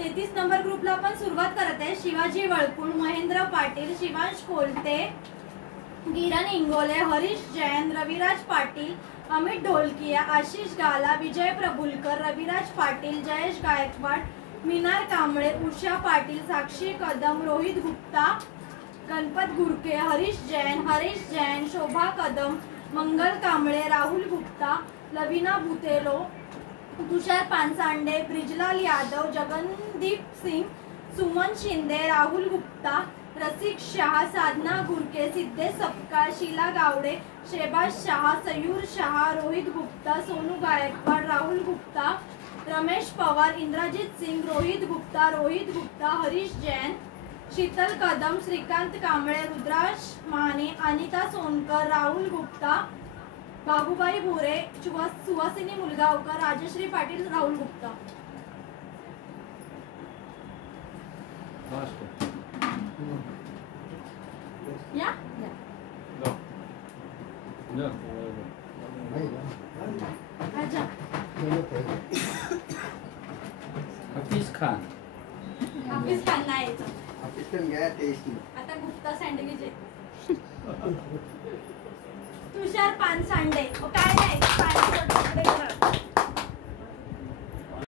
33 number ग्रुपला आपण सुरुवात करत आहे. शिवाजी वळकुण, महेंद्र पाटील, शिवांश कोलते, किरण इंगोले, हरीश जैन, रविराज पाटील, अमित ढोलकिया, आशिष गाला, विजय प्रभुलकर, रविराज पाटील, जयेश गायकवाड, मीनार कांबळे, उषा पाटील, साक्षी कदम, रोहित गुप्ता, गणपत गुरके, हरीश जैन, शोभा कदम, मंगल कांबळे, राहुल गुप्ता, लवीना बुतेलो, तुषार पानसांडे, ब्रिजलाल यादव, जगनदीप सिंग, सुमन शिंदे, राहुल गुप्ता, रसिक शाह, साधना गुरके, सिद्धेश सपकाळ, शीला गावडे, शेबाज शाह, सयूर शाह, रोहित गुप्ता, सोनू गायकवाड, राहुल गुप्ता, रमेश पवार, इंद्रजीत सिंग, रोहित गुप्ता, हरीश जैन, शीतल कदम, श्रीकांत कांबळे, रुद्राश माने, अनिता सोनकर, राहुल गुप्ता, बाबूबाई भोरे, सुहासिनी मुलगावकर, राजश्री पाटील, राहुल गुप्ता. या अच्छा. हफीज खान नाही येतं. आता गुप्ता सँडविच आहे. तुषार पानसांडे काय